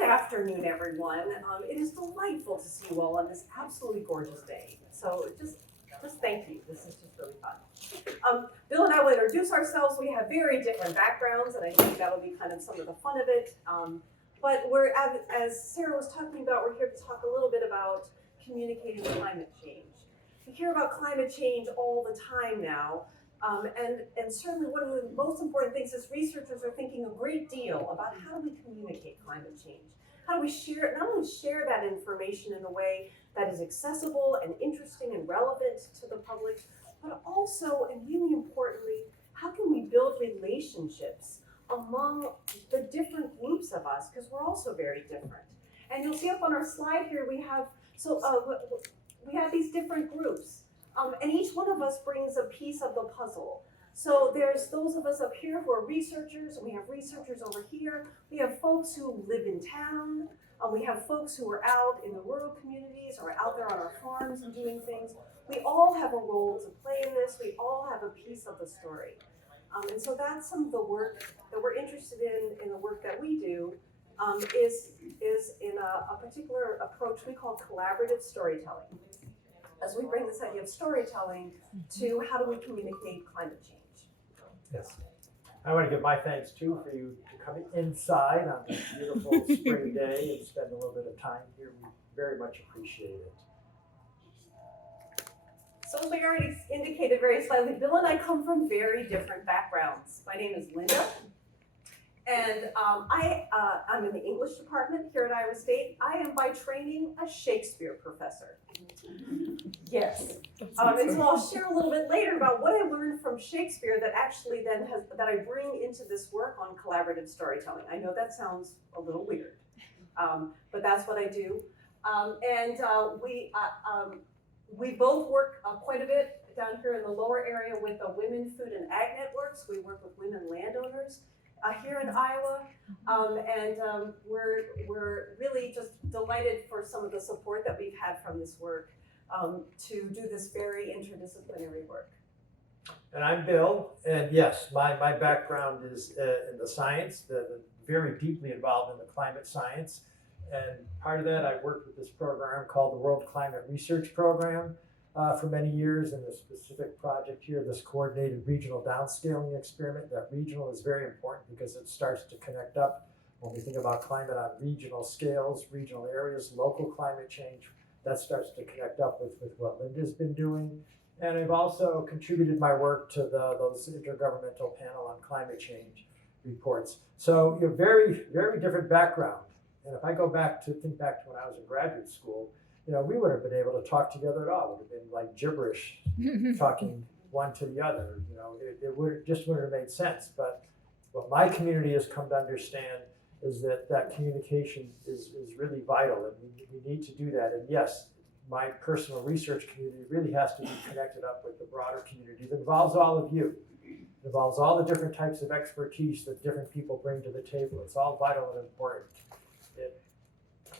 Good afternoon, everyone. It is delightful to see you all on this absolutely gorgeous day. So just thank you. This is just really fun. Bill and I will introduce ourselves. We have very different backgrounds, and I think that'll be kind of some of the fun of it. But we're, as Sarah was talking about, we're here to talk a little bit about communicating climate change. We hear about climate change all the time now. And certainly one of the most important things is researchers are thinking a great deal about how do we communicate climate change? How do we share, not only share that information in a way that is accessible and interesting and relevant to the public, but also, and really importantly, how can we build relationships among the different groups of us, because we're also very different. And you'll see up on our slide here, we have these different groups. And each one of us brings a piece of the puzzle. So there's those of us up here who are researchers, and we have researchers over here. We have folks who live in town. We have folks who are out in the rural communities or out there on our farms and doing things. We all have a role to play in this. We all have a piece of the story. And so that's some of the work that we're interested in the work that we do, is in a particular approach we call collaborative storytelling. As we bring this idea of storytelling to how do we communicate climate change. Yes. I want to give my thanks too for you to come inside on this beautiful spring day and spend a little bit of time here. We very much appreciate it. So as we already indicated very slightly, Bill and I come from very different backgrounds. My name is Linda, and I'm in the English department here at Iowa State. I am by training a Shakespeare professor. Yes. And so I'll share a little bit later about what I learned from Shakespeare that actually then that I bring into this work on collaborative storytelling. I know that sounds a little weird, but that's what I do. We both work quite a bit down here in the lower area with the Women Food and Ag Networks. We work with women landowners here in Iowa, we're really just delighted for some of the support that we've had from this work to do this very interdisciplinary work. And I'm Bill, and yes, my background is in the science, very deeply involved in the climate science. And part of that, I worked with this program called the World Climate Research Program for many years in a specific project here, this coordinated regional downscaling experiment. That regional is very important because it starts to connect up when we think about climate on regional scales, regional areas, local climate change. That starts to connect up with what Linda's been doing. And I've also contributed my work to those Intergovernmental Panel on Climate Change reports. So you're very, very different background. And if I think back to when I was in graduate school, we would have been able to talk together at all. It would have been like gibberish, talking one to the other. It wouldn't have made sense. But what my community has come to understand is that communication is really vital, and we need to do that. And yes, my personal research community really has to be connected up with the broader community that involves all of you. It involves all the different types of expertise that different people bring to the table. It's all vital and important.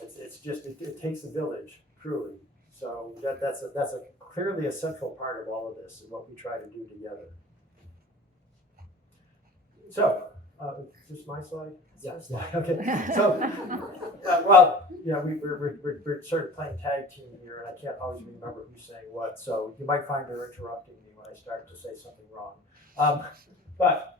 It takes a village, truly. So that's clearly a central part of all of this and what we try to do together. So, is this my slide? Yes. Yeah. Okay. So, we're sort of playing tag team here, and I can't always remember who's saying what. So you might find her interrupting me when I start to say something wrong. But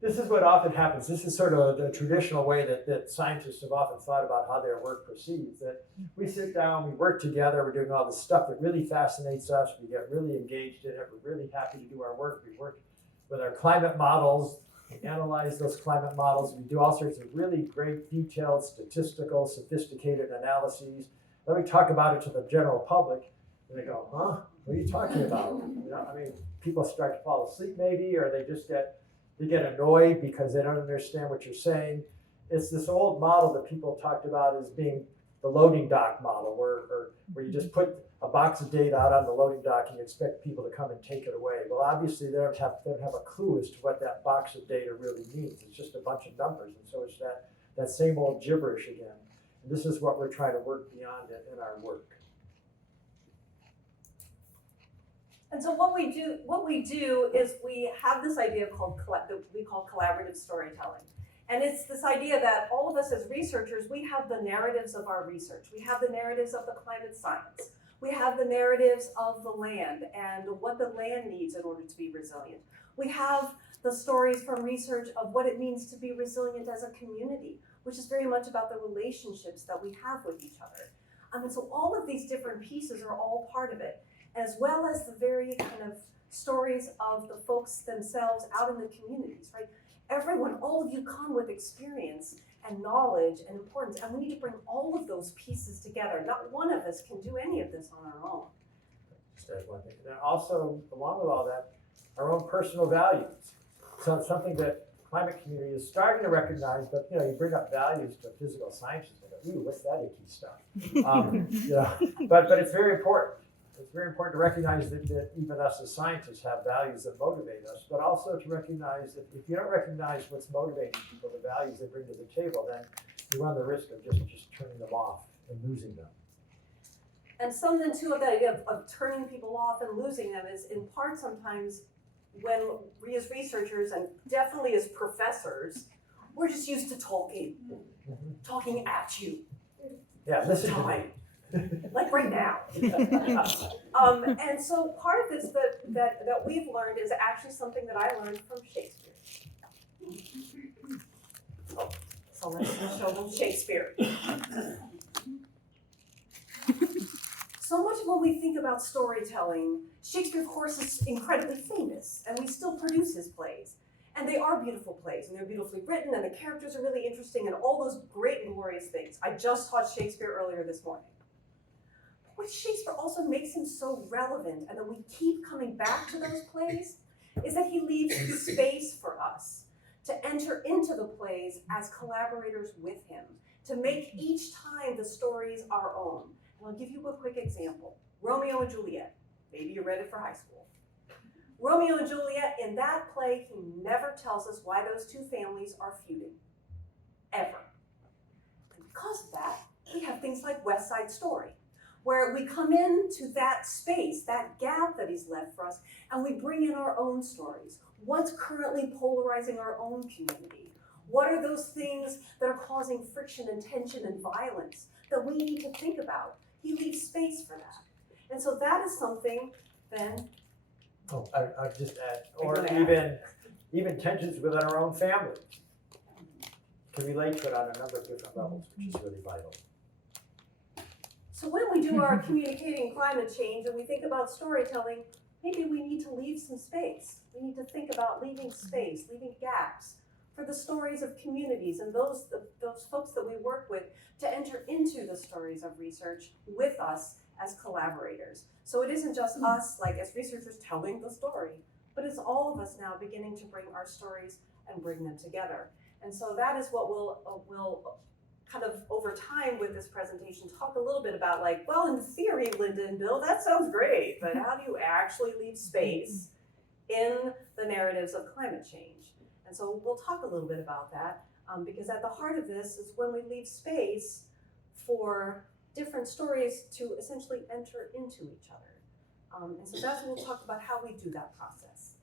this is what often happens. This is sort of the traditional way that scientists have often thought about how their work proceeds. That we sit down, we work together, we're doing all this stuff that really fascinates us. We get really engaged in it. We're really happy to do our work. We work with our climate models. We analyze those climate models. We do all sorts of really great, detailed, statistical, sophisticated analyses. Then we talk about it to the general public, and they go, "Huh? What are you talking about?" People start to fall asleep maybe, or they just get annoyed because they don't understand what you're saying. It's this old model that people talked about as being the loading dock model, where you just put a box of data out on the loading dock and you expect people to come and take it away. Well, obviously they don't have a clue as to what that box of data really means. It's just a bunch of numbers, and so it's that same old gibberish again. And this is what we're trying to work beyond it in our work. And so what we do is we have this idea that we call collaborative storytelling. And it's this idea that all of us as researchers, we have the narratives of our research. We have the narratives of the climate science. We have the narratives of the land and what the land needs in order to be resilient. We have the stories from research of what it means to be resilient as a community, which is very much about the relationships that we have with each other. And so all of these different pieces are all part of it, as well as the very kind of stories of the folks themselves out in the communities, right? Everyone, all of you come with experience and knowledge and importance, and we need to bring all of those pieces together. Not one of us can do any of this on our own. Just add one thing. And also, along with all that, our own personal values. So it's something that the climate community is starting to recognize, but you bring up values to physical sciences, and go, ooh, what's that icky stuff? But it's very important. It's very important to recognize that even us as scientists have values that motivate us, but also to recognize that if you don't recognize what's motivating people, the values they bring to the table, then you run the risk of just turning them off and losing them. And something too of that idea of turning people off and losing them is in part sometimes when we as researchers and definitely as professors, we're just used to talking at you. Yeah, listen to me. Like right now. And so part of this that we've learned is actually something that I learned from Shakespeare. So let's show them Shakespeare. So much of when we think about storytelling, Shakespeare, of course, is incredibly famous, and we still produce his plays. And they are beautiful plays, and they're beautifully written, and the characters are really interesting, and all those great and glorious things. I just taught Shakespeare earlier this morning. What Shakespeare also makes him so relevant, and that we keep coming back to those plays, is that he leaves space for us to enter into the plays as collaborators with him, to make each time the stories our own. And I'll give you a quick example. Romeo and Juliet. Maybe you read it for high school. Romeo and Juliet, in that play, he never tells us why those two families are feuding. Ever. And because of that, we have things like West Side Story, where we come into that space, that gap that he's left for us, and we bring in our own stories. What's currently polarizing our own community? What are those things that are causing friction and tension and violence that we need to think about? He leaves space for that. And so that is something then. Oh, I'd just add, or even tensions within our own families. Can relate to it on a number of different levels, which is really vital. So when we do our communicating climate change and we think about storytelling, maybe we need to leave some space. We need to think about leaving space, leaving gaps for the stories of communities and those folks that we work with to enter into the stories of research with us as collaborators. So it isn't just us, like as researchers, telling the story, but it's all of us now beginning to bring our stories and bring them together. And so that is what we'll kind of over time with this presentation talk a little bit about, like, well, in theory, Linda and Bill, that sounds great, but how do you actually leave space in the narratives of climate change? And so we'll talk a little bit about that, because at the heart of this is when we leave space for different stories to essentially enter into each other. And so that's what we'll talk about, how we do that process.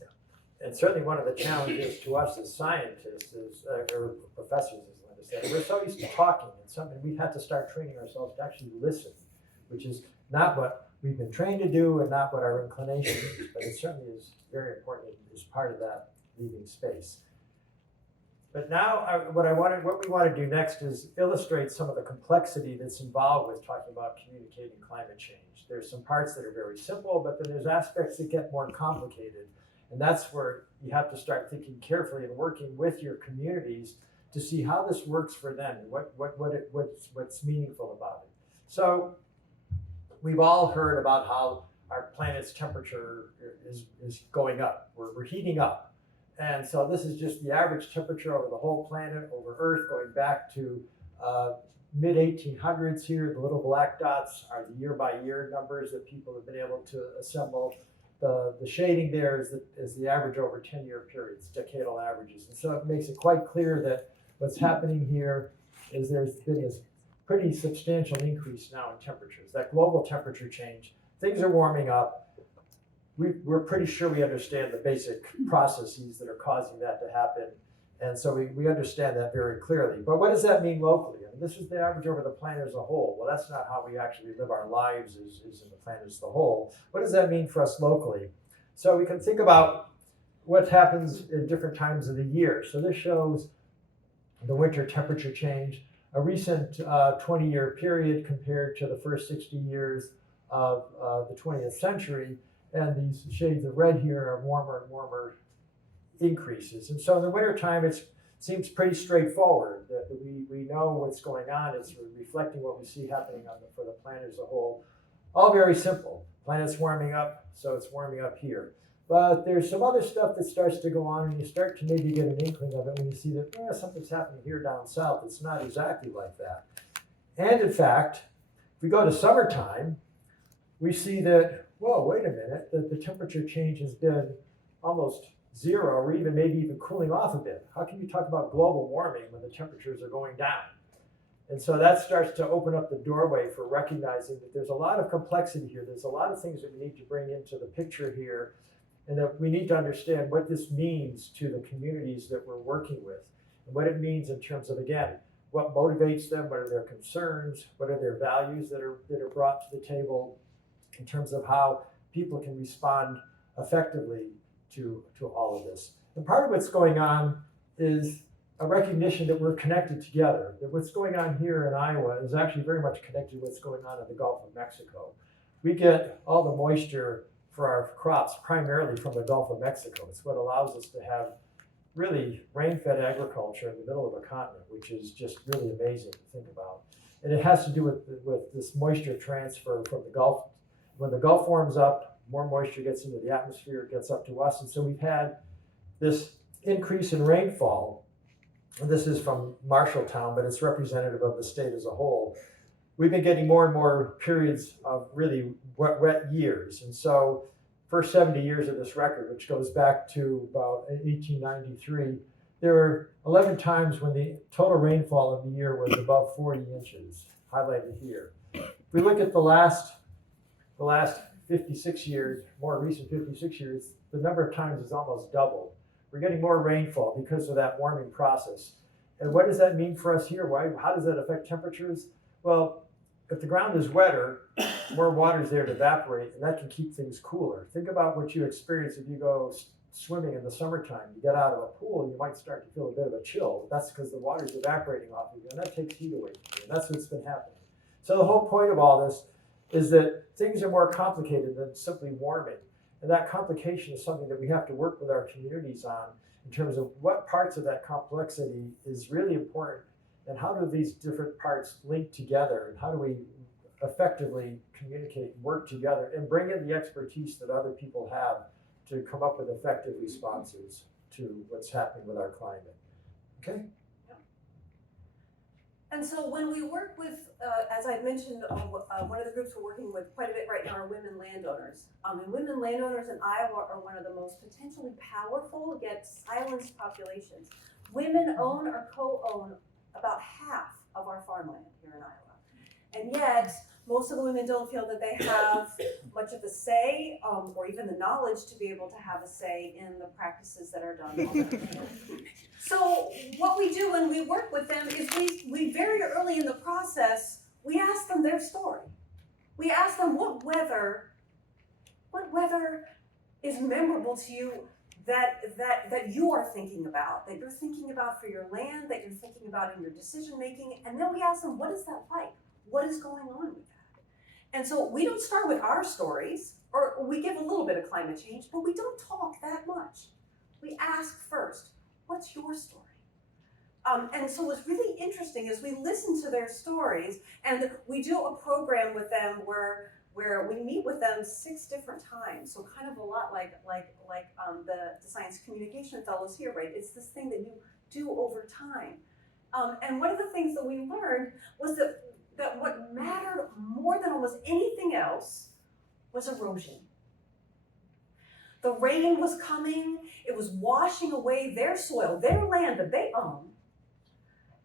Yeah. And certainly one of the challenges to us as scientists is, or professors, as Linda said, we're so used to talking, and something we've had to start training ourselves to actually listen, which is not what we've been trained to do and not what our inclination is, but it certainly is very important as part of that leaving space. But now what we want to do next is illustrate some of the complexity that's involved with talking about communicating climate change. There's some parts that are very simple, but then there's aspects that get more complicated. And that's where you have to start thinking carefully and working with your communities to see how this works for them and what's meaningful about it. So we've all heard about how our planet's temperature is going up. We're heating up. And so this is just the average temperature over the whole planet, over Earth, going back to mid-1800s here. The little black dots are the year-by-year numbers that people have been able to assemble. The shading there is the average over 10-year periods, decadal averages. And so it makes it quite clear that what's happening here is there's been this pretty substantial increase now in temperatures. That global temperature change, things are warming up. We're pretty sure we understand the basic processes that are causing that to happen. And so we understand that very clearly. But what does that mean locally? I mean, this is the average over the planet as a whole. Well, that's not how we actually live our lives is in the planet as the whole. What does that mean for us locally? So we can think about what happens in different times of the year. So this shows the winter temperature change, a recent 20-year period compared to the first 60 years of the 20th century. And these shades of red here are warmer and warmer increases. And so in the wintertime, it seems pretty straightforward that we know what's going on. It's reflecting what we see happening for the planet as a whole. All very simple. Planet's warming up, so it's warming up here. But there's some other stuff that starts to go on, and you start to maybe get an inkling of it when you see that something's happening here down south. It's not exactly like that. And in fact, if we go to summertime, we see that, whoa, wait a minute, that the temperature change has been almost zero, or even maybe even cooling off a bit. How can you talk about global warming when the temperatures are going down? And so that starts to open up the doorway for recognizing that there's a lot of complexity here. There's a lot of things that we need to bring into the picture here, and that we need to understand what this means to the communities that we're working with, and what it means in terms of, again, what motivates them, what are their concerns, what are their values that are brought to the table in terms of how people can respond effectively to all of this. And part of what's going on is a recognition that we're connected together, that what's going on here in Iowa is actually very much connected to what's going on in the Gulf of Mexico. We get all the moisture for our crops primarily from the Gulf of Mexico. It's what allows us to have really rain-fed agriculture in the middle of a continent, which is just really amazing to think about. And it has to do with this moisture transfer from the Gulf. When the Gulf warms up, more moisture gets into the atmosphere, it gets up to us. And so we've had this increase in rainfall. And this is from Marshalltown, but it's representative of the state as a whole. We've been getting more and more periods of really wet years. And so first 70 years of this record, which goes back to about 1893, there were 11 times when the total rainfall of the year was above 40 inches, highlighted here. If we look at the last 56 years, more recent 56 years, the number of times is almost doubled. We're getting more rainfall because of that warming process. And what does that mean for us here? How does that affect temperatures? Well, if the ground is wetter, more water is there to evaporate, and that can keep things cooler. Think about what you experience if you go swimming in the summertime. You get out of a pool, you might start to feel a bit of a chill. That's because the water is evaporating off of you, and that takes heat away from you, and that's what's been happening. So the whole point of all this is that things are more complicated than simply warming. And that complication is something that we have to work with our communities on in terms of what parts of that complexity is really important, and how do these different parts link together, and how do we effectively communicate and work together and bring in the expertise that other people have to come up with effective responses to what's happening with our climate. Okay? And so when we work with, as I mentioned, one of the groups we're working with quite a bit right now are women landowners. And women landowners in Iowa are one of the most potentially powerful yet silenced populations. Women own or co-own about half of our farmland here in Iowa. And yet, most of the women don't feel that they have much of a say or even the knowledge to be able to have a say in the practices that are done on their land. So what we do when we work with them is we very early in the process, we ask them their story. We ask them what weather is memorable to you that you are thinking about, that you're thinking about for your land, that you're thinking about in your decision making, and then we ask them, what is that like? What is going on with that? And so we don't start with our stories, or we give a little bit of climate change, but we don't talk that much. We ask first, what's your story? And so what's really interesting is we listen to their stories, and we do a program with them where we meet with them 6 different times. So kind of a lot like the science communication fellows here, right? It's this thing that you do over time. And one of the things that we learned was that what mattered more than almost anything else was erosion. The rain was coming, it was washing away their soil, their land that they own.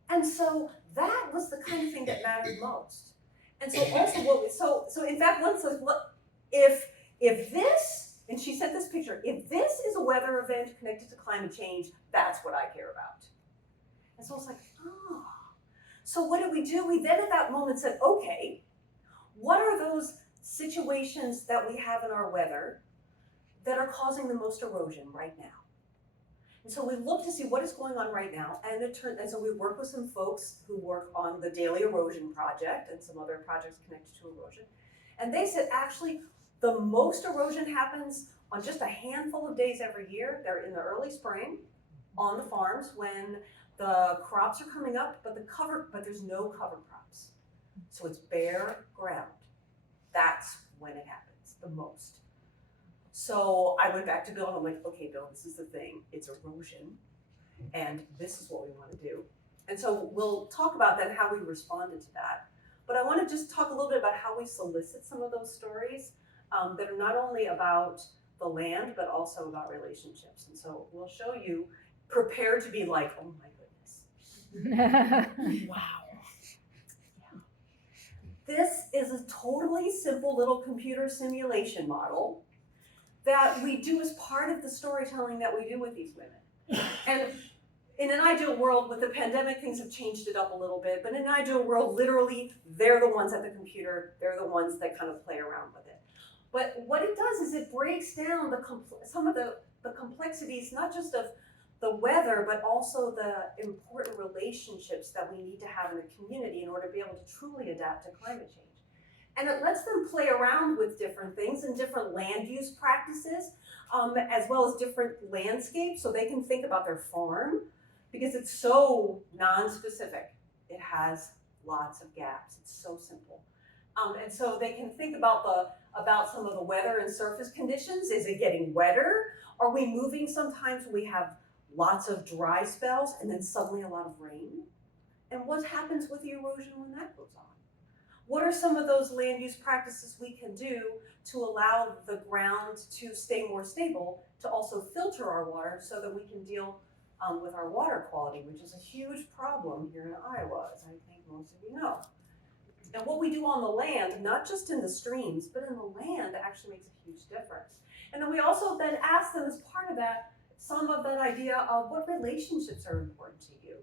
And so that was the kind of thing that mattered most. And so also so in fact, one says, look, if this And she sent this picture. If this is a weather event connected to climate change, that's what I care about. And so I was like, oh. So what did we do? We then at that moment said, okay, what are those situations that we have in our weather that are causing the most erosion right now? And so we looked to see what is going on right now, and so we worked with some folks who work on the Daily Erosion Project and some other projects connected to erosion. And they said actually the most erosion happens on just a handful of days every year. They're in the early spring on the farms when the crops are coming up, but there's no cover crops. So it's bare ground. That's when it happens the most. So I went back to Bill and I'm like, okay, Bill, this is the thing. It's erosion, and this is what we want to do. And so we'll talk about then how we responded to that. But I want to just talk a little bit about how we solicit some of those stories that are not only about the land, but also about relationships. And so we'll show you, prepare to be like, oh my goodness. Wow. Yeah. This is a totally simple little computer simulation model that we do as part of the storytelling that we do with these women. And in an ideal world, with the pandemic, things have changed it up a little bit, but in an ideal world, literally, they're the ones at the computer, they're the ones that kind of play around with it. But what it does is it breaks down some of the complexities, not just of the weather, but also the important relationships that we need to have in a community in order to be able to truly adapt to climate change. And it lets them play around with different things and different land use practices, as well as different landscapes, so they can think about their farm, because it's so non-specific. It has lots of gaps. It's so simple. And so they can think about some of the weather and surface conditions. Is it getting wetter? Are we moving sometimes when we have lots of dry spells and then suddenly a lot of rain? And what happens with the erosion when that goes on? What are some of those land use practices we can do to allow the ground to stay more stable, to also filter our water so that we can deal with our water quality, which is a huge problem here in Iowa, as I think most of you know. And what we do on the land, not just in the streams, but in the land, actually makes a huge difference. And then we also then ask them as part of that, some of that idea of what relationships are important to you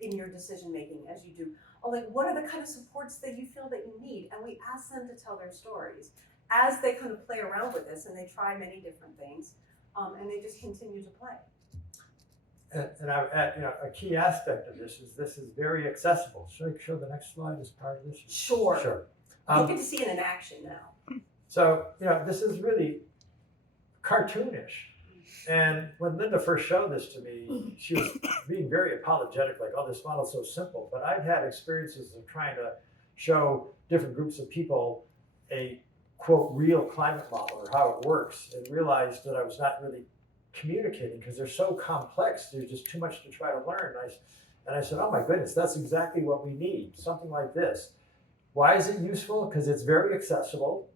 in your decision making as you do. Like, what are the kind of supports that you feel that you need? And we ask them to tell their stories as they kind of play around with this, and they try many different things, and they just continue to play. And a key aspect of this is very accessible. Should I show the next slide as part of this? Sure. Sure. You get to see it in action now. So, this is really cartoonish. And when Linda first showed this to me, she was being very apologetic, like, oh, this model's so simple. But I've had experiences of trying to show different groups of people a, quote, real climate model or how it works, and realized that I was not really communicating because they're so complex. There's just too much to try to learn. And I said, oh my goodness, that's exactly what we need, something like this. Why is it useful? Because it's very accessible.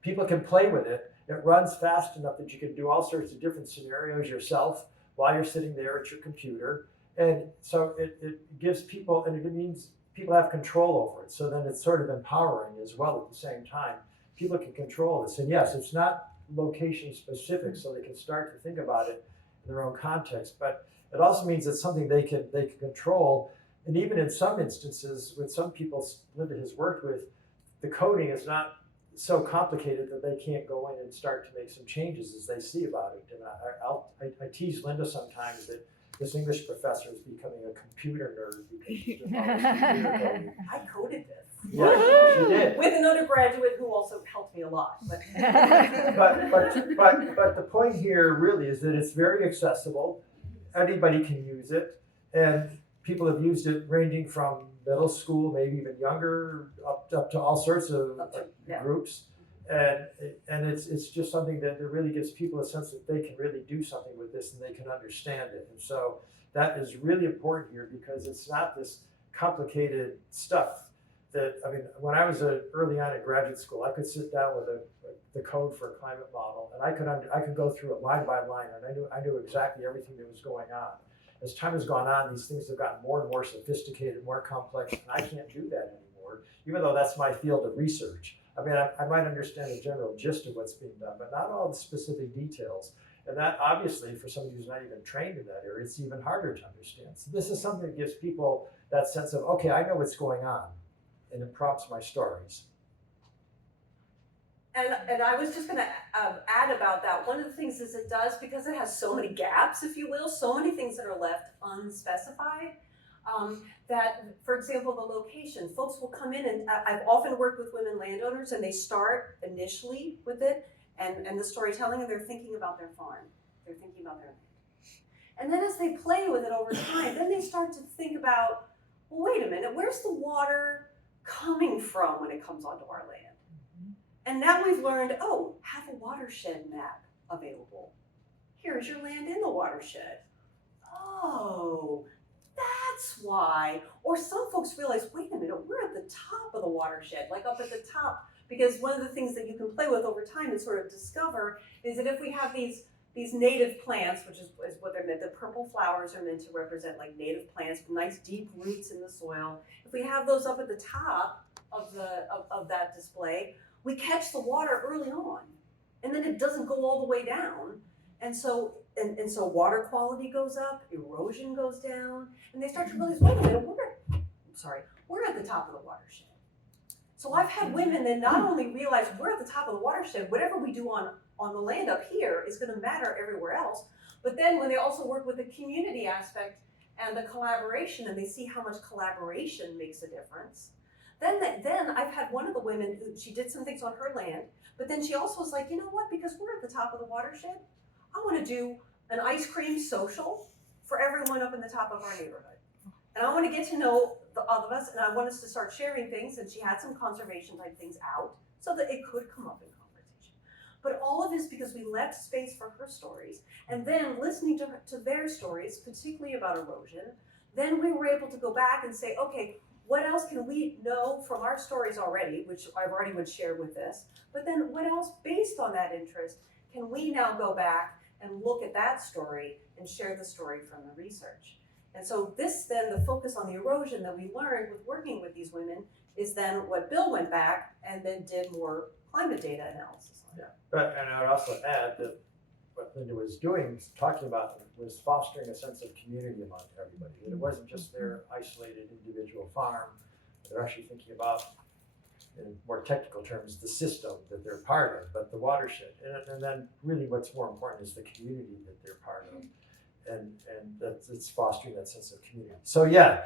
People can play with it. It runs fast enough that you can do all sorts of different scenarios yourself while you're sitting there at your computer. And so it gives people, and it means people have control over it. So then it's sort of empowering as well at the same time. People can control this. And yes, it's not location specific, so they can start to think about it in their own context. But it also means it's something they can control. And even in some instances, with some people Linda has worked with, the coding is not so complicated that they can't go in and start to make some changes as they see about it. And I tease Linda sometimes that this English professor is becoming a computer nerd because she's just always computer coding. I coded this. Yeah, she did. With an undergraduate who also helped me a lot. But the point here really is that it's very accessible. Anybody can use it, and people have used it ranging from middle school, maybe even younger, up to all sorts of groups. And it's just something that really gives people a sense that they can really do something with this and they can understand it. And so that is really important here because it's not this complicated stuff that, I mean, when I was early on in graduate school, I could sit down with the code for a climate model and I could go through it line by line, and I knew exactly everything that was going on. As time has gone on, these things have gotten more and more sophisticated, more complex, and I can't do that anymore, even though that's my field of research. I mean, I might understand the general gist of what's being done, but not all the specific details. And that obviously, for somebody who's not even trained in that area, it's even harder to understand. So this is something that gives people that sense of, okay, I know what's going on, and it prompts my stories. And I was just going to add about that. One of the things is it does, because it has so many gaps, if you will, so many things that are left unspecified, that, for example, the location, folks will come in, and I've often worked with women landowners, and they start initially with it and the storytelling, and they're thinking about their farm. They're thinking about their land. And then as they play with it over time, then they start to think about, well, wait a minute, where's the water coming from when it comes onto our land? And now we've learned, oh, have a watershed map available. Here's your land in the watershed. Oh, that's why. Or some folks realize, wait a minute, we're at the top of the watershed, like up at the top. Because one of the things that you can play with over time and sort of discover is that if we have these native plants, which is what they're meant, the purple flowers are meant to represent like native plants with nice deep roots in the soil. If we have those up at the top of that display, we catch the water early on, and then it doesn't go all the way down. And so water quality goes up, erosion goes down, and they start to realize, wait a minute, we're at the top of the watershed. So I've had women that not only realize we're at the top of the watershed, whatever we do on the land up here is going to matter everywhere else, but then when they also work with the community aspect and the collaboration, and they see how much collaboration makes a difference, then I've had one of the women who, she did some things on her land, but then she also was like, you know what, because we're at the top of the watershed, I want to do an ice cream social for everyone up in the top of our neighborhood. And I want to get to know the other of us, and I want us to start sharing things, and she had some conservation type things out so that it could come up in conversation. But all of this because we left space for her stories, and then listening to their stories, particularly about erosion, then we were able to go back and say, okay, what else can we know from our stories already, which I've already would share with this, but then what else based on that interest can we now go back and look at that story and share the story from the research? And so this then, the focus on the erosion that we learned with working with these women is then what Bill went back and then did more climate data analysis on. Yeah, but and I would also add that what Linda was doing, talking about, was fostering a sense of community among everybody. That it wasn't just their isolated individual farm. They're actually thinking about, in more technical terms, the system that they're part of, but the watershed. And then really what's more important is the community that they're part of. And that it's fostering that sense of community. So yeah,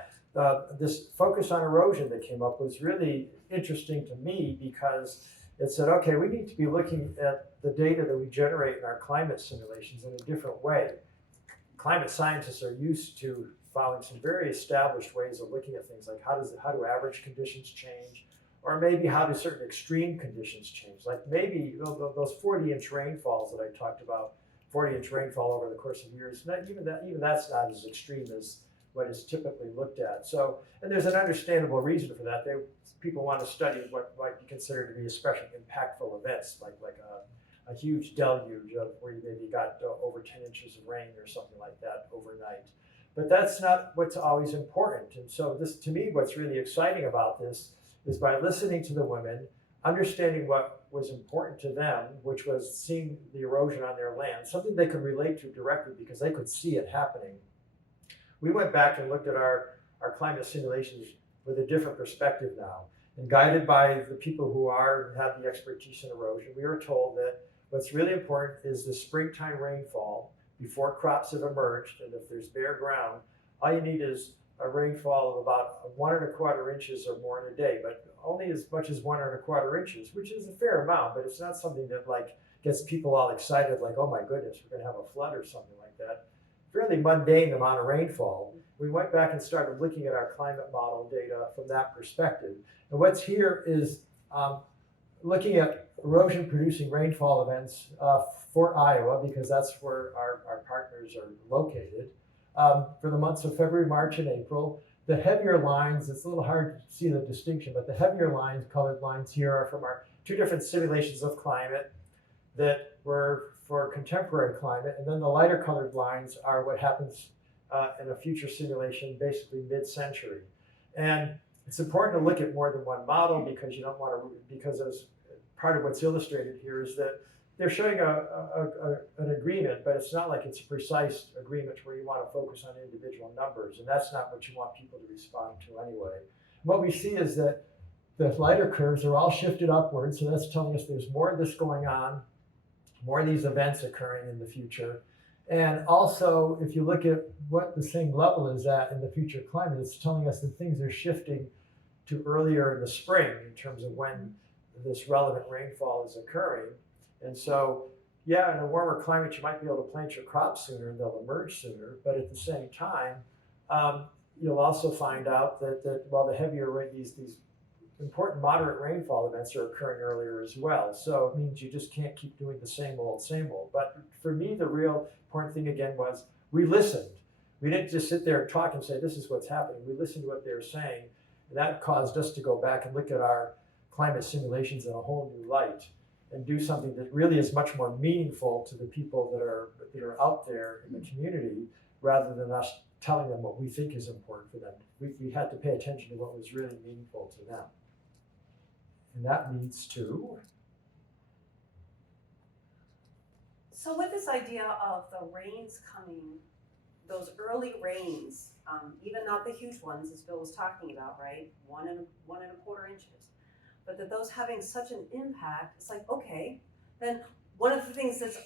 this focus on erosion that came up was really interesting to me because it said, okay, we need to be looking at the data that we generate in our climate simulations in a different way. Climate scientists are used to following some very established ways of looking at things like how do average conditions change, or maybe how do certain extreme conditions change. Like maybe those 40-inch rainfalls that I talked about, 40-inch rainfall over the course of years, even that's not as extreme as what is typically looked at. So, and there's an understandable reason for that. People want to study what might be considered to be especially impactful events, like a huge deluge of where you maybe got over 10 inches of rain or something like that overnight. But that's not what's always important. And so this, to me, what's really exciting about this is by listening to the women, understanding what was important to them, which was seeing the erosion on their land, something they could relate to directly because they could see it happening. We went back and looked at our climate simulations with a different perspective now. And guided by the people who have the expertise in erosion, we were told that what's really important is the springtime rainfall before crops have emerged. And if there's bare ground, all you need is a rainfall of about 1¼ inches or more in a day, but only as much as 1¼ inches, which is a fair amount, but it's not something that like gets people all excited, like, oh my goodness, we're gonna have a flood or something like that. Fairly mundane amount of rainfall. We went back and started looking at our climate model data from that perspective. And what's here is looking at erosion producing rainfall events for Iowa, because that's where our partners are located, for the months of February, March, and April. The heavier lines, it's a little hard to see the distinction, but the heavier lines, colored lines here, are from our 2 different simulations of climate that were for contemporary climate. And then the lighter colored lines are what happens in a future simulation, basically mid-century. And it's important to look at more than one model because you don't want to, because part of what's illustrated here is that they're showing an agreement, but it's not like it's a precise agreement where you want to focus on individual numbers, and that's not what you want people to respond to anyway. What we see is that the lighter curves are all shifted upwards, so that's telling us there's more of this going on, more of these events occurring in the future. And also, if you look at what the same level is at in the future climate, it's telling us that things are shifting to earlier in the spring in terms of when this relevant rainfall is occurring. And so, yeah, in a warmer climate, you might be able to plant your crops sooner and they'll emerge sooner. But at the same time, you'll also find out that while the heavier rain, these important moderate rainfall events are occurring earlier as well. So it means you just can't keep doing the same old, same old. But for me, the real important thing again was we listened. We didn't just sit there and talk and say, this is what's happening. We listened to what they were saying. And that caused us to go back and look at our climate simulations in a whole new light and do something that really is much more meaningful to the people that are out there in the community, rather than us telling them what we think is important for them. We had to pay attention to what was really meaningful to them. And that leads to. So with this idea of the rains coming, those early rains, even not the huge ones as Bill was talking about, right? 1.25 inches. But that those having such an impact, it's like, okay, then one of the things that's,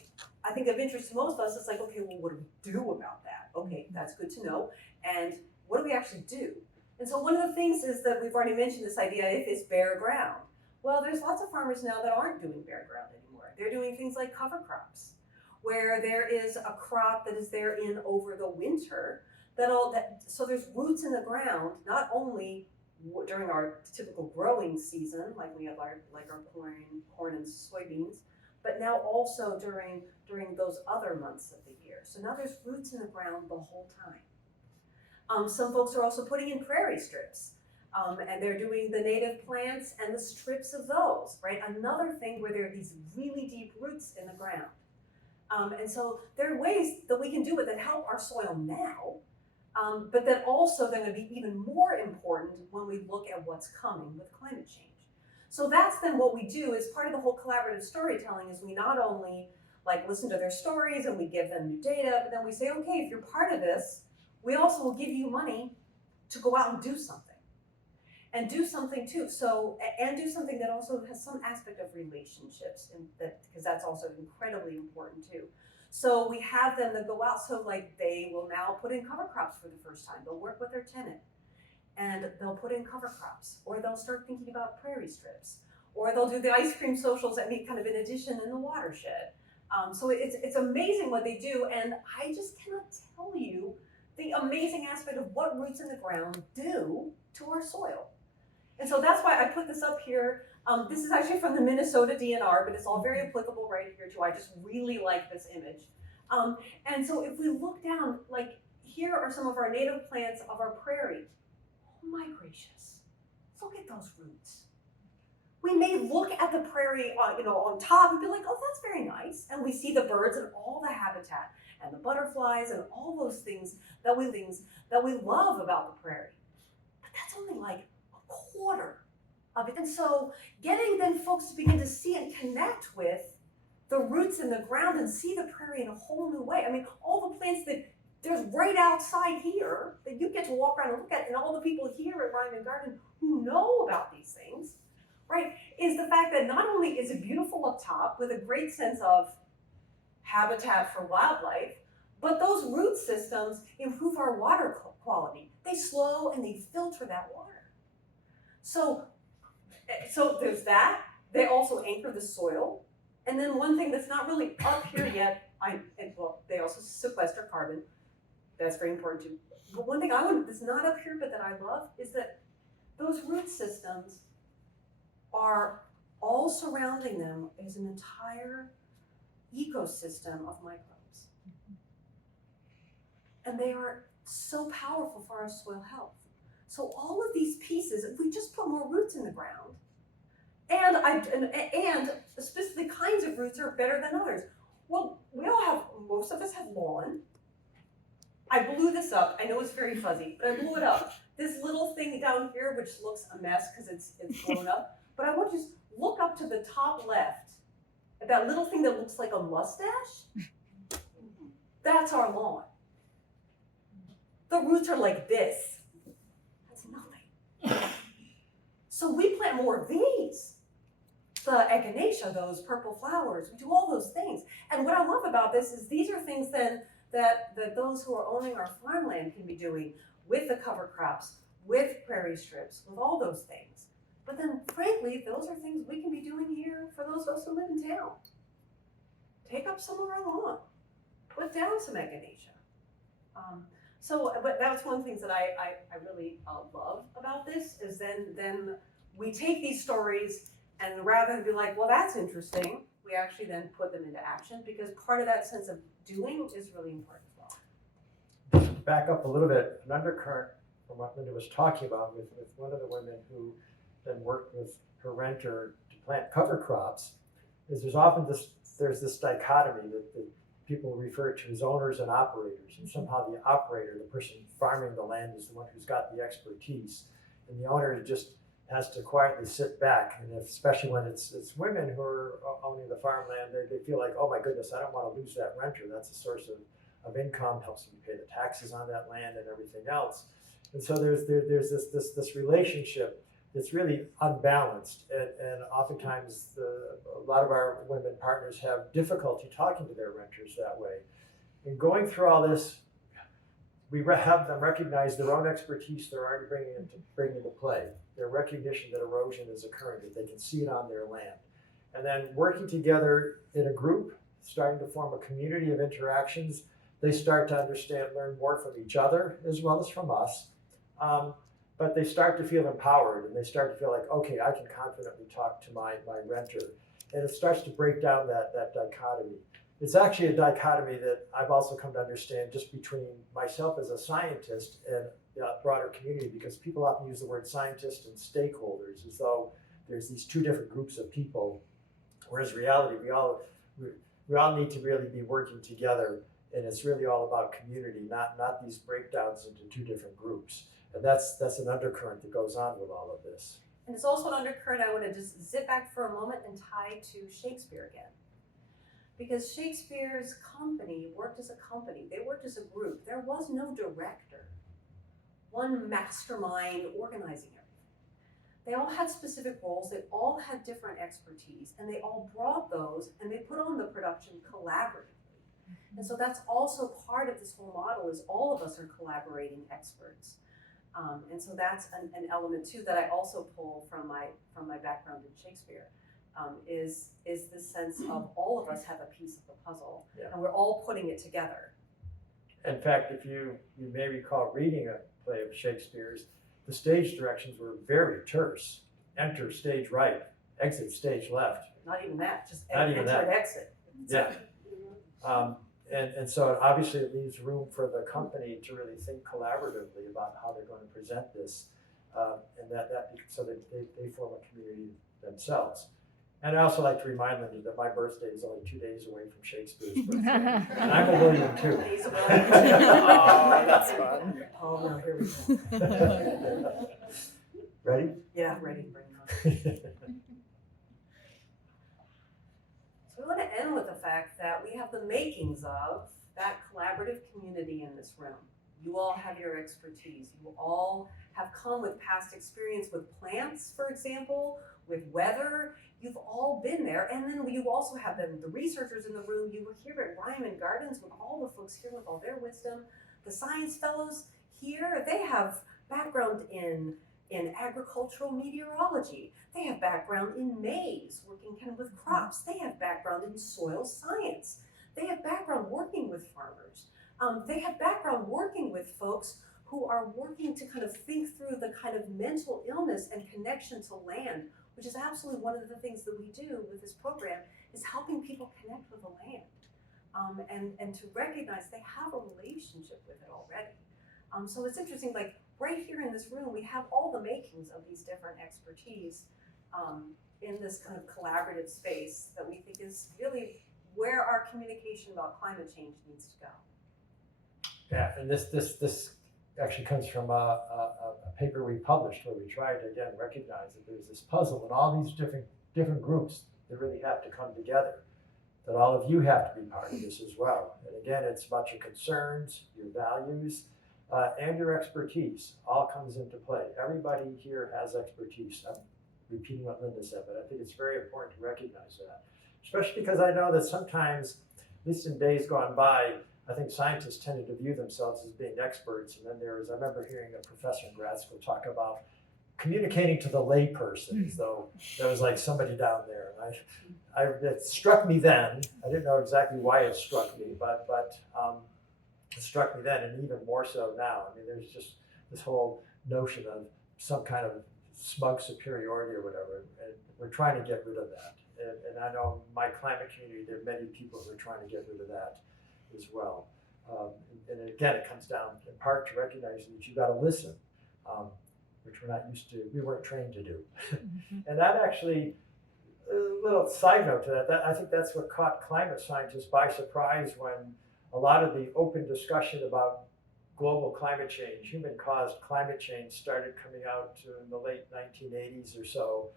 I think, of interest to most of us is like, okay, well, what do we do about that? Okay, that's good to know. And what do we actually do? And so one of the things is that we've already mentioned this idea, if it's bare ground. Well, there's lots of farmers now that aren't doing bare ground anymore. They're doing things like cover crops, where there is a crop that is there in over the winter, so there's roots in the ground, not only during our typical growing season, like we have our corn and soybeans, but now also during those other months of the year. So now there's roots in the ground the whole time. Some folks are also putting in prairie strips, and they're doing the native plants and the strips of those, right? Another thing where there are these really deep roots in the ground. And so there are ways that we can do it that help our soil now, but that also they're going to be even more important when we look at what's coming with climate change. So that's then what we do as part of the whole collaborative storytelling is we not only like listen to their stories and we give them new data, but then we say, okay, if you're part of this, we also will give you money to go out and do something. And do something too. And do something that also has some aspect of relationships, because that's also incredibly important too. So we have them that go out. So like they will now put in cover crops for the first time. They'll work with their tenant, and they'll put in cover crops, or they'll start thinking about prairie strips, or they'll do the ice cream socials that meet kind of an addition in the watershed. So it's amazing what they do, and I just cannot tell you the amazing aspect of what roots in the ground do to our soil. And so that's why I put this up here. This is actually from the Minnesota DNR, but it's all very applicable right here too. I just really like this image. And so if we look down, like here are some of our native plants of our prairie. Oh my gracious, look at those roots. We may look at the prairie on top and be like, oh, that's very nice. And we see the birds and all the habitat and the butterflies and all those things that we love about the prairie. But that's only like quarter of it. And so getting then folks to begin to see and connect with the roots in the ground and see the prairie in a whole new way. I mean, all the plants that there's right outside here that you get to walk around and look at, and all the people here at Reiman Garden who know about these things, right, is the fact that not only is it beautiful up top with a great sense of habitat for wildlife, but those root systems improve our water quality. They slow and they filter that water. So there's that. They also anchor the soil. And then one thing that's not really up here yet, they also sequester carbon. That's very important too. But one thing that's not up here but that I love is that those root systems are all surrounding them is an entire ecosystem of microbes. And they are so powerful for our soil health. So all of these pieces, if we just put more roots in the ground, and specific kinds of roots are better than others. Well, most of us have lawn. I blew this up. I know it's very fuzzy, but I blew it up. This little thing down here, which looks a mess because it's blown up, but I want you to look up to the top left, that little thing that looks like a mustache, that's our lawn. The roots are like this. That's nothing. So we plant more of these. The echinacea, those purple flowers, we do all those things. And what I love about this is these are things then that those who are owning our farmland can be doing with the cover crops, with prairie strips, with all those things. But then frankly, those are things we can be doing here for those of us who live in town. Take up some of our lawn, put down some echinacea. But that's one of the things that I really love about this is then we take these stories and rather than be like, well, that's interesting, we actually then put them into action because part of that sense of doing is really important as well. Just back up a little bit, an undercurrent from what Linda was talking about with one of the women who then worked with her renter to plant cover crops is there's this dichotomy that people refer to as owners and operators, and somehow the operator, the person farming the land, is the one who's got the expertise, and the owner just has to quietly sit back. And especially when it's women who are owning the farmland, they feel like, oh my goodness, I don't want to lose that renter. That's a source of income, helps them pay the taxes on that land and everything else. And so there's this relationship that's really unbalanced, and oftentimes a lot of our women partners have difficulty talking to their renters that way. And going through all this, we have them recognize their own expertise they're already bringing into play, their recognition that erosion is occurring, that they can see it on their land. And then working together in a group, starting to form a community of interactions, they start to understand, learn more from each other as well as from us. But they start to feel empowered and they start to feel like, okay, I can confidently talk to my renter. And it starts to break down that dichotomy. It's actually a dichotomy that I've also come to understand just between myself as a scientist and the broader community, because people often use the word scientist and stakeholders as though there's these two different groups of people, whereas in reality, we all need to really be working together, and it's really all about community, not these breakdowns into two different groups. And that's an undercurrent that goes on with all of this. And it's also an undercurrent I want to just zip back for a moment and tie to Shakespeare again. Because Shakespeare's company worked as a company, they worked as a group. There was no director, one mastermind organizing everything. They all had specific roles, they all had different expertise, and they all brought those and they put on the production collaboratively. And so that's also part of this whole model is all of us are collaborating experts. And so that's an element too that I also pull from my background in Shakespeare, is this sense of all of us have a piece of the puzzle, and we're all putting it together. In fact, if you may recall reading a play of Shakespeare's, the stage directions were very terse. Enter stage right, exit stage left. Not even that, just Not even enter that. and exit. Yeah. And so obviously it leaves room for the company to really think collaboratively about how they're going to present this, and so that they form a community themselves. And I also like to remind Linda that my birthday is only 2 days away from Shakespeare's birthday. And I'm a William too. He's a William. Oh, that's fun. Oh, no, here we go. Ready? Yeah, ready, bring it on. So we want to end with the fact that we have the makings of that collaborative community in this room. You all have your expertise. You all have come with past experience with plants, for example, with weather. You've all been there. And then you also have the researchers in the room. You were here at Reiman Gardens with all the folks here with all their wisdom. The science fellows here, they have background in agricultural meteorology. They have background in maize, working kind of with crops. They have background in soil science. They have background working with farmers. They have background working with folks who are working to kind of think through the kind of mental illness and connection to land, which is absolutely one of the things that we do with this program, is helping people connect with the land, and to recognize they have a relationship with it already. So it's interesting, like right here in this room, we have all the makings of these different expertise in this kind of collaborative space that we think is really where our communication about climate change needs to go. Yeah, and this actually comes from a paper we published where we tried to again recognize that there's this puzzle and all these different different groups that really have to come together, that all of you have to be part of this as well. And again, it's about your concerns, your values, and your expertise all comes into play. Everybody here has expertise. I'm repeating what Linda said, but I think it's very important to recognize that, especially because I know that sometimes, at least in days gone by, I think scientists tended to view themselves as being experts. And then I remember hearing a professor in grad school talk about communicating to the layperson as though there was like somebody down there. And it struck me then. I didn't know exactly why it struck me, but it struck me then, and even more so now. I mean, there's just this whole notion of some kind of smug superiority or whatever, and we're trying to get rid of that. And I know in my climate community, there are many people who are trying to get rid of that as well. And again, it comes down in part to recognizing that you got to listen, which we weren't trained to do. And that actually, a little side note to that, I think that's what caught climate scientists by surprise when a lot of the open discussion about global climate change, human-caused climate change, started coming out in the late 1980s or so.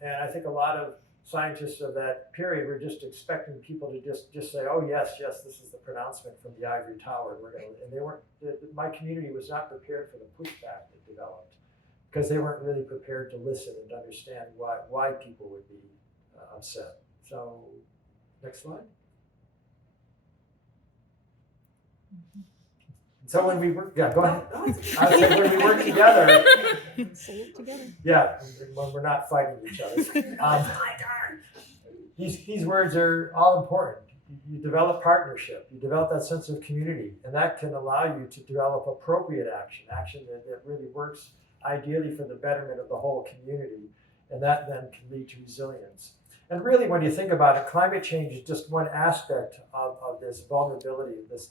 And I think a lot of scientists of that period were just expecting people to just say, oh yes, this is the pronouncement from the ivory tower. And they weren't. My community was not prepared for the pushback that developed, because they weren't really prepared to listen and to understand why people would be upset. So, next slide. So when we work, yeah, go ahead. I said when we work together, yeah, when we're not fighting each other. These words are all important. You develop partnership, you develop that sense of community, and that can allow you to develop appropriate action that really works ideally for the betterment of the whole community, and that then can lead to resilience. And really, when you think about it, climate change is just one aspect of this vulnerability, this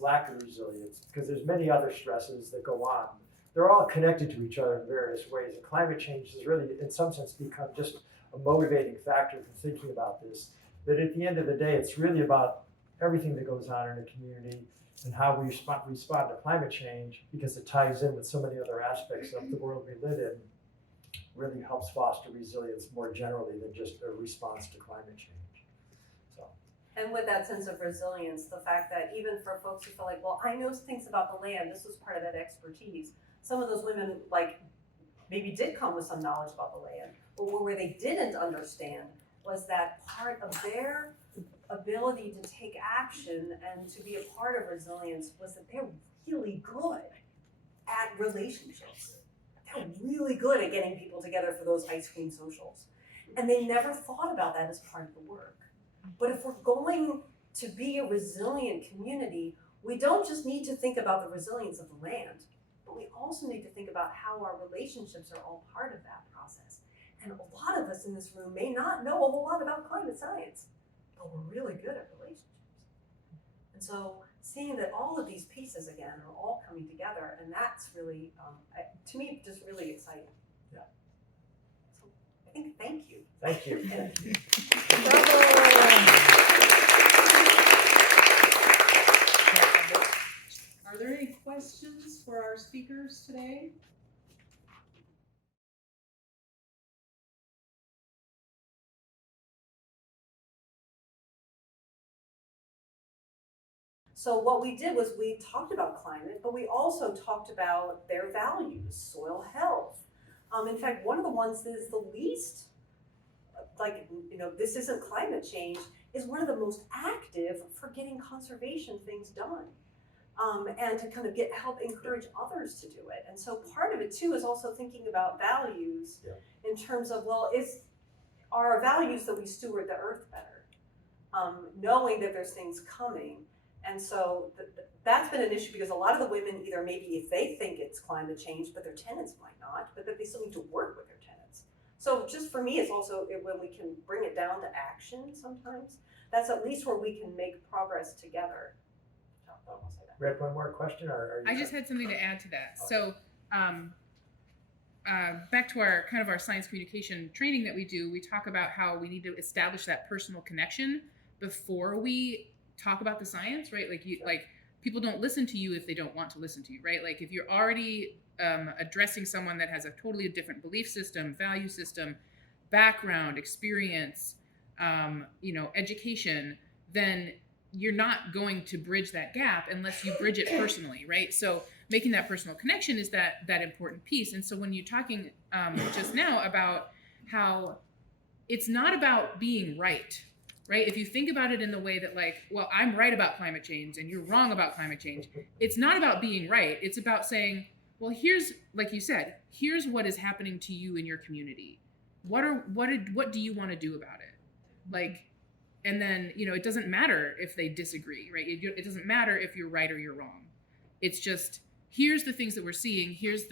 lack of resilience, because there's many other stresses that go on. They're all connected to each other in various ways, and climate change has really, in some sense, become just a motivating factor for thinking about this. But at the end of the day, it's really about everything that goes on in a community and how we respond to climate change, because it ties in with so many other aspects of the world we live in, really helps foster resilience more generally than just a response to climate change. And with that sense of resilience, the fact that even for folks who feel like, well, I know things about the land, this was part of that expertise. Some of those women maybe did come with some knowledge about the land, but where they didn't understand was that part of their ability to take action and to be a part of resilience was that they're really good at relationships. They're really good at getting people together for those ice cream socials. And they never thought about that as part of the work. But if we're going to be a resilient community, we don't just need to think about the resilience of the land, but we also need to think about how our relationships are all part of that process. And a lot of us in this room may not know a whole lot about climate science, but we're really good at relationships. And so seeing that all of these pieces, again, are all coming together, and that's really, to me, just really exciting. Yeah. So I think, thank you. Thank you. Are there any questions for our speakers today? So what we did was we talked about climate, but we also talked about their values, soil health. In fact, one of the ones that is the least, this isn't climate change, is one of the most active for getting conservation things done. And to kind of help encourage others to do it. And so part of it too is also thinking about values in terms of, are our values that we steward the earth better? Knowing that there's things coming. And so that's been an issue, because a lot of the women either maybe if they think it's climate change, but their tenants might not, but that they still need to work with their tenants. So just for me, it's also when we can bring it down to action sometimes, that's at least where we can make progress together. We have one more question, or I just had something to add to that. Okay. So back to our science communication training that we do, we talk about how we need to establish that personal connection before we talk about the science, right? Like people don't listen to you if they don't want to listen to you, right? Like if you're already addressing someone that has a totally different belief system, value system, background, experience, education, then you're not going to bridge that gap unless you bridge it personally, right? So making that personal connection is that important piece. And so when you're talking just now about how it's not about being right, if you think about it in the way that like, well, I'm right about climate change and you're wrong about climate change, it's not about being right. It's about saying, well, here's, like you said, here's what is happening to you in your community. What do you want to do about it? Like, and then, it doesn't matter if they disagree, right? It doesn't matter if you're right or you're wrong. It's just, here's the things that we're seeing. Here's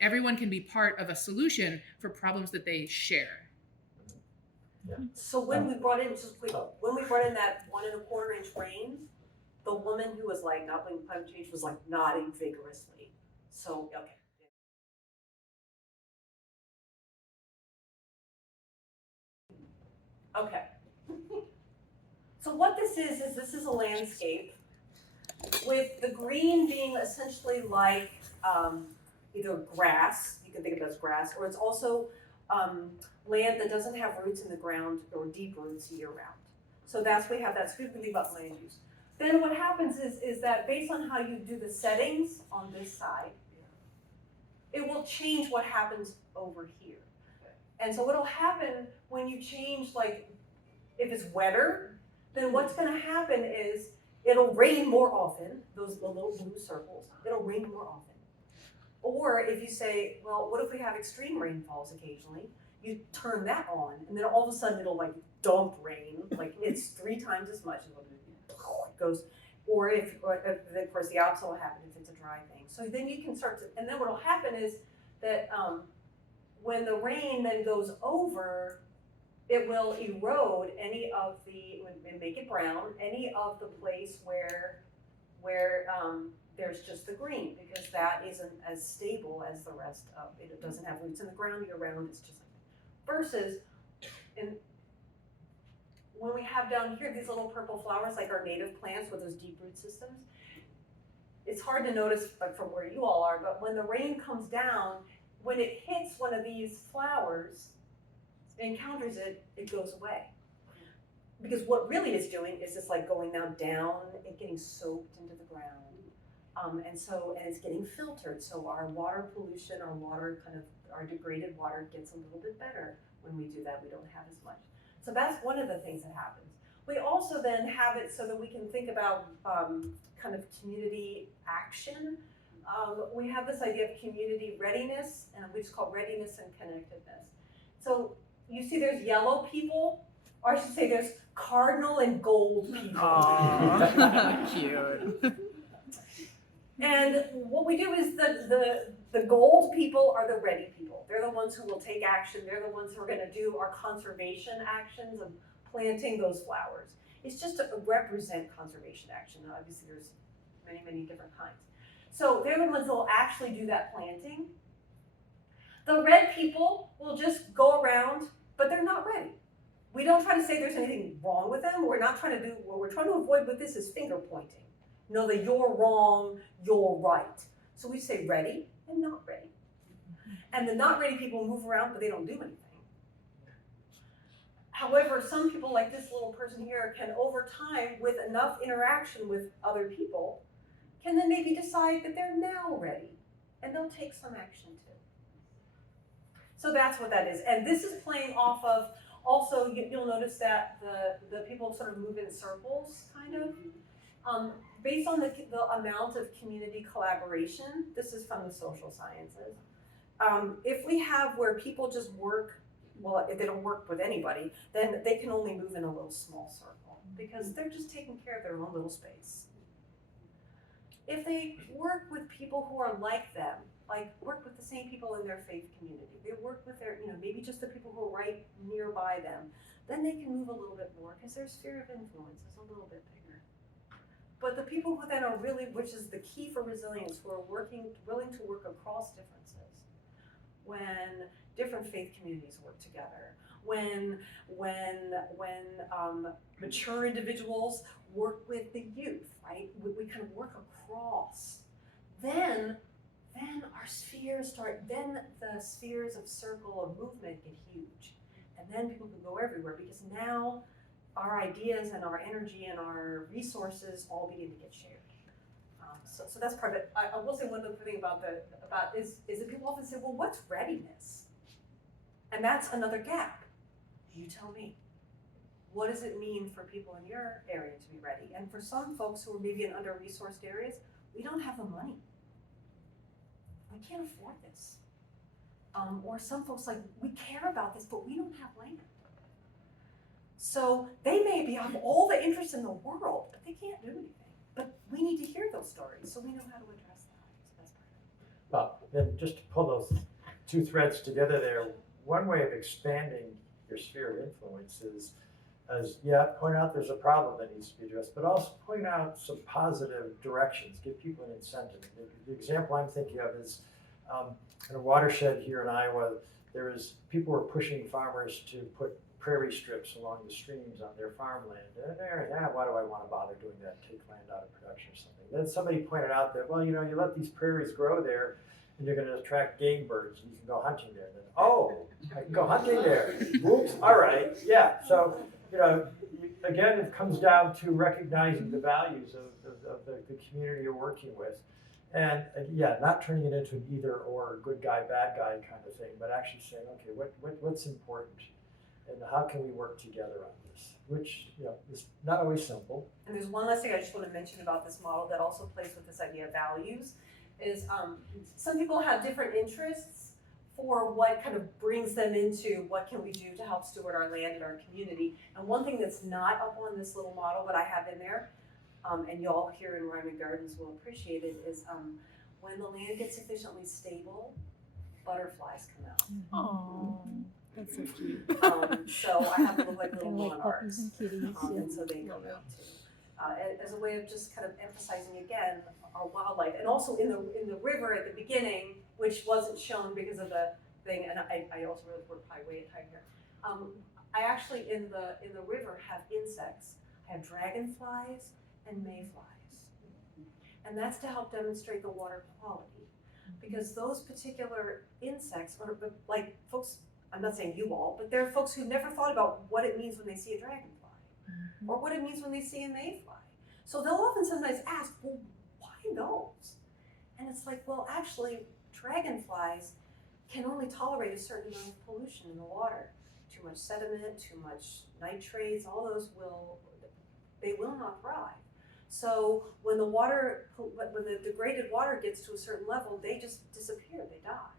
everyone can be part of a solution for problems that they share. So when we brought in, when we brought in that 1.25 inch rain, the woman who was like not blaming climate change was like nodding vigorously. So, okay. Okay. So what this is this is a landscape with the green being essentially like either grass, you can think of it as grass, or it's also land that doesn't have roots in the ground or deep roots year round. So we have that sweeping about land use. Then what happens is that based on how you do the settings on this side, it will change what happens over here. And so what'll happen when you change, like, if it's wetter, then what's gonna happen is it'll rain more often, the little blue circles, it'll rain more often. Or if you say, well, what if we have extreme rainfalls occasionally? You turn that on, and then all of a sudden it'll like dump rain, like it's 3 times as much as what it goes. Or if of course the opposite will happen if it's a dry thing. So then you can start to, and then what'll happen is that when the rain then goes over, it will erode any of and make it brown, any of the place where there's just the green, because that isn't as stable as the rest of it. It doesn't have roots in the ground year round. It's just versus when we have down here these little purple flowers, like our native plants with those deep root systems. It's hard to notice from where you all are, but when the rain comes down, when it hits one of these flowers, encounters it, it goes away. Because what really it's doing is just like going now down and getting soaked into the ground. And it's getting filtered. So our water pollution, our degraded water gets a little bit better when we do that. We don't have as much. So that's one of the things that happens. We also then have it so that we can think about kind of community action. We have this idea of community readiness, and we just call readiness and connectedness. So you see there's yellow people, or I should say there's cardinal and gold people. Aww, cute. And what we do is the gold people are the ready people. They're the ones who will take action. They're the ones who are gonna do our conservation actions of planting those flowers. It's just to represent conservation action. Now, obviously there's many, many different kinds. So they're the ones that will actually do that planting. The red people will just go around, but they're not ready. We don't try to say there's anything wrong with them. We're not trying to do, what we're trying to avoid with this is finger pointing. Know that you're wrong, you're right. So we say ready and not ready. And the not ready people move around, but they don't do anything. However, some people, like this little person here, can over time, with enough interaction with other people, can then maybe decide that they're now ready, and they'll take some action too. So that's what that is. And this is playing off of, also, you'll notice that the people sort of move in circles, kind of. Based on the amount of community collaboration, this is from the social sciences. If we have where people just work, well, if they don't work with anybody, then they can only move in a little small circle because they're just taking care of their own little space. If they work with people who are like them, like work with the same people in their faith community, they work with their, maybe just the people who are right nearby them, then they can move a little bit more because their sphere of influence is a little bit bigger. But the people who then are really, which is the key for resilience, who are willing to work across differences, when different faith communities work together, when mature individuals work with the youth, right? We kind of work across. Then our spheres start, then the spheres of circle of movement get huge. then people can go everywhere because now our ideas and our energy and our resources all begin to get shared. So that's part of it. I will say one other thing about is that people often say, well, what's readiness? And that's another gap. You tell me. What does it mean for people in your area to be ready? And for some folks who are maybe in under-resourced areas, we don't have the money. We can't afford this. Or some folks like, we care about this, but we don't have land. So they may have all the interest in the world, but they can't do anything. But we need to hear those stories so we know how to address that. So that's part of it. Well, and just to pull those two threads together there, one way of expanding your sphere of influence is, point out there's a problem that needs to be addressed, but also point out some positive directions, give people an incentive. The example I'm thinking of is in a watershed here in Iowa, people were pushing farmers to put prairie strips along the streams on their farmland. And why do I want to bother doing that? Take land out of production or something. Then somebody pointed out that, well, you let these prairies grow there, and you're going to attract game birds, and you can go hunting there. And then, I can go hunting there. Oops, all right, yeah. So, again, it comes down to recognizing the values of the community you're working with. And not turning it into an either or, good guy, bad guy kind of thing, but actually saying, okay, what's important? And how can we work together on this? Which is not always simple. And there's one last thing I just want to mention about this model that also plays with this idea of values is some people have different interests for what kind of brings them into what can we do to help steward our land and our community. And one thing that's not up on this little model but I have in there, and y'all here in Reiman Gardens will appreciate it, is when the land gets sufficiently stable, butterflies come out. Oh, that's so cute. So I have to look like little Kinda like monarchs. puppies and kitties. And so they come out too. As a way of just kind of emphasizing again our wildlife, and also in the river at the beginning, which wasn't shown because of the thing, and I also really work probably way at time here. I actually in the river have insects. I have dragonflies and mayflies, and that's to help demonstrate the water quality, because those particular insects are like folks. I'm not saying you all, but there are folks who never thought about what it means when they see a dragonfly. Or what it means when they see a mayfly. So they'll often sometimes ask, well, why those? And it's like, well, actually, dragonflies can only tolerate a certain amount of pollution in the water. Too much sediment, too much nitrates, all those will not thrive. So when the degraded water gets to a certain level, they just disappear, they die.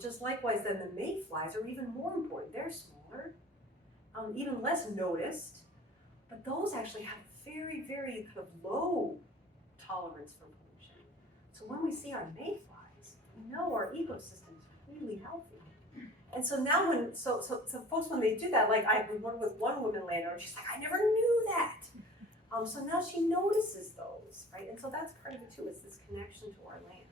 Just likewise, then the mayflies are even more important. They're smaller, even less noticed. But those actually have very, very kind of low tolerance for pollution. So when we see our mayflies, we know our ecosystem is really healthy. And so now so folks, when they do that, like I worked with one woman landowner, she's like, I never knew that. So now she notices those, right? And so that's part of it too, is this connection to our land.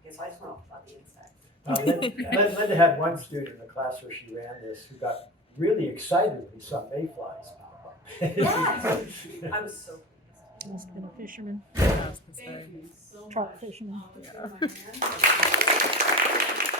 Okay, so I just want to talk about the insect. Linda had one student in the class where she ran this who got really excited when he saw mayflies pop up. Yes, I was so pleased. Must have been a fisherman, Thank you so much. trout fisherman. I'll put you in my hand.